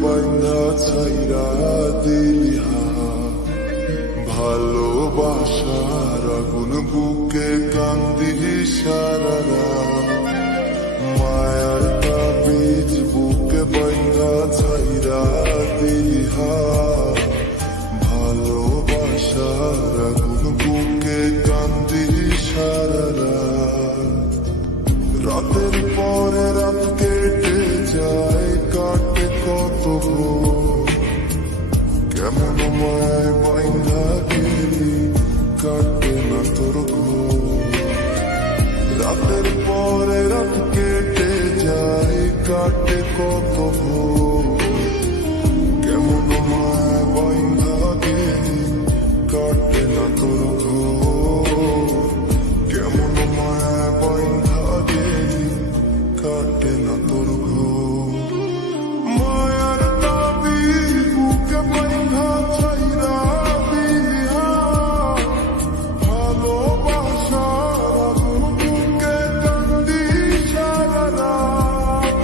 বাইন্ধা ছাইরা দিলি ভালোবাসার আগুন বুকে কান্দি সারা মায়ার তাবিজ বুকে বাইন্ধা ছাইরা দিলি ভালোবাসার আগুন বুকে কান্দি সারা রাতের পরে রাত কেটে যায় কাটে কত ভোর কেমন মায় বাইন্ধা গেলি কাটে না তোর ঘোর রাতের পরে রাত কেটে যায় কাটে কত ভোর কেমন মায় বাইন্ধা গেলি কাটে না তোর ঘোর কেমন মায় বাইন্ধা গেলি কাটে না তোর ঘোর মায়ার তাবিজ বুকে বাইন্ধা ছাইরা দিলি ভালোবাসার আগুন বুকে কান্দি সারা রাত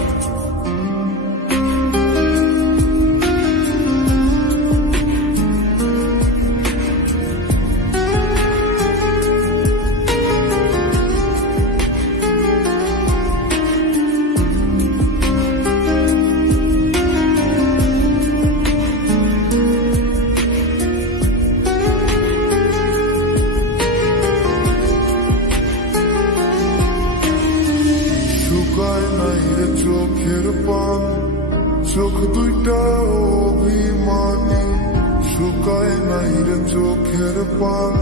শুকায় নাই রে চোখের পান চোখ দুইটা অভিমানী শুকায় নাই রে চোখের পান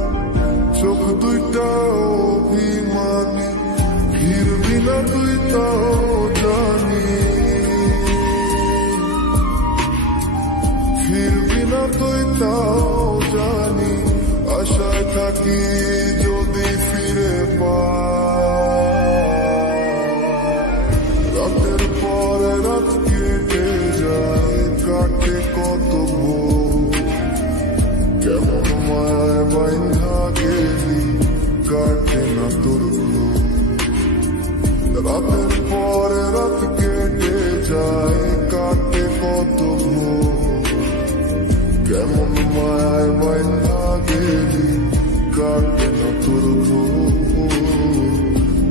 চোখ দুইটা অভিমানী ফিরবি না তুই তাও জানি ফিরবি না তুই তাও জানি আশায় থাকি যদি ফিরে রাতের পরে রাত কেটে যায় কাটে কত ভোর কেমন মায় বাইন্ধা গেলি কাটে না তোর ঘোর রাতের পরে রাত কেটে যায় কাটে কত ভোর কেমন মায় বাইন্ধা গেলি কাটে না তোর ঘোর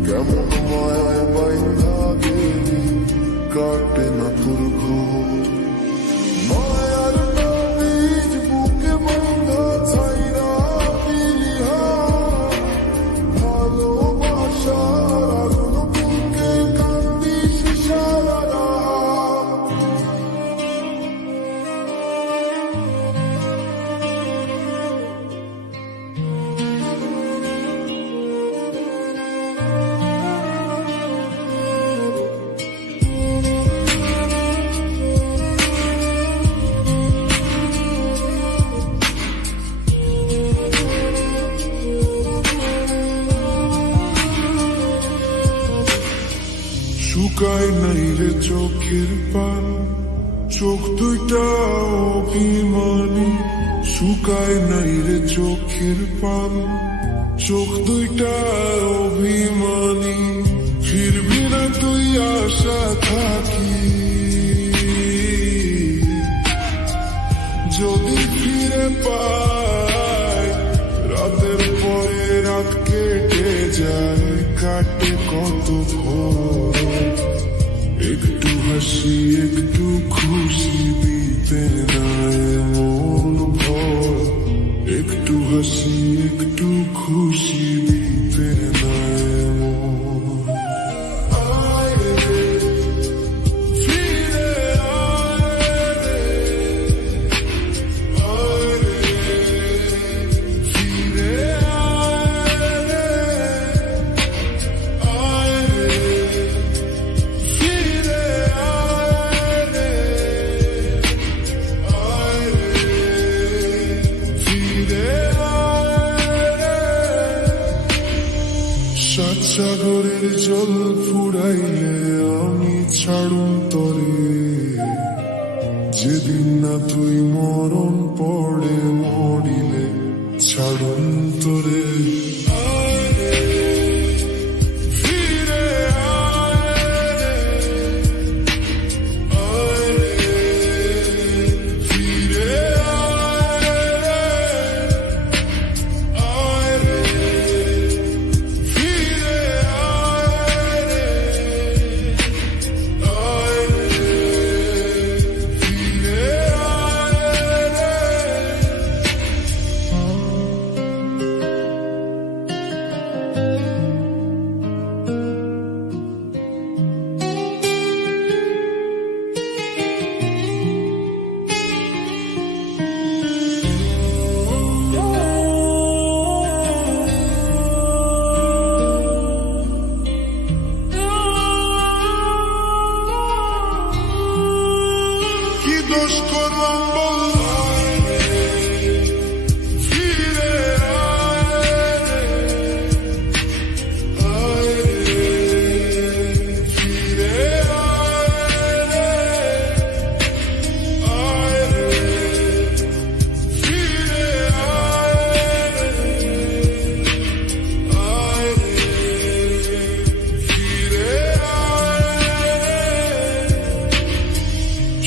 কেমন মায় বাইন্ধা গেলি কাটে না তোর ঘোর মায়ার তাবিজ বুকে বাইন্ধা ছাইরা দিলি ভালোবাসার আগুন বুকে কান্দি সারা রাত শুকায় নাই রে চোখের পান চোখ দুইটা অভিমানী শুকায় নাই রে চোখের পান চোখ দুইটা অভিমানী ফিরবি না তুই আশা থাকি যদি ফিরে পাই রাতের পরে রাত কেটে যায় কাটে কত ভোর একটু হাসি একটু খুশি দিতে নাই মন ভর একটু হাসি একটু খুশি দিতে নাই মন আয় রে ফিরে আয় রে আয় রে ফিরে আয় রে আয় রে ফিরে আয় রে আয় রে ফিরে আয় রে সাত সাগরের জল ফুরাইলে আমি ছাড়ুম তরে যেদিন না তুই মরণ পড়ে মরিলে ছাড়ুম তরে আয় রে ফিরে আয় রে আয় রে দোষ করলাম বল ফিরে আয় ফিরে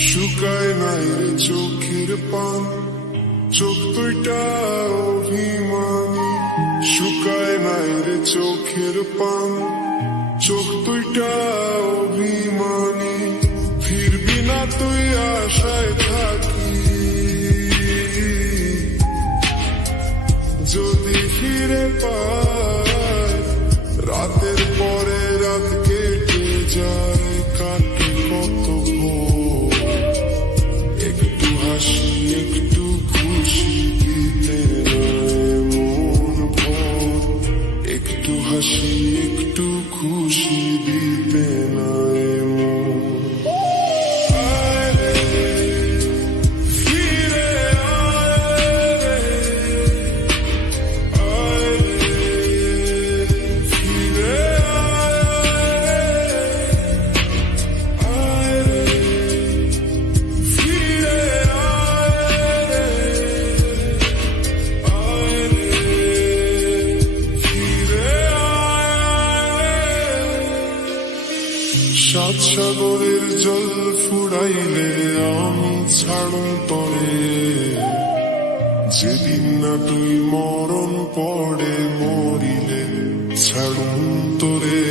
শুকায় নাই রে চোখের পান চোখ দুইটা অভিমানী শুকায় নাই রে চোখের পান চোখ দুইটা অভিমানী ফিরবি না তুই আশায় থাকি যদি ফিরে পায় রাতের পরে রাত কেটে যায় কাটে কত ভোর একটু হাসি একটু খুশি দিতে নয় মন ভোর একটু হাসি একটু খুশি দিতে নয় মন আয় রে, ফিরে আয় রে, ফিরে আয় রে, ফিরে সাত সাগরের জল ফুরাইলে আমি ছাড়ুন তরে যেদিন না তুই মরণ পড়ে মরিলে ছাড়ুন তোরে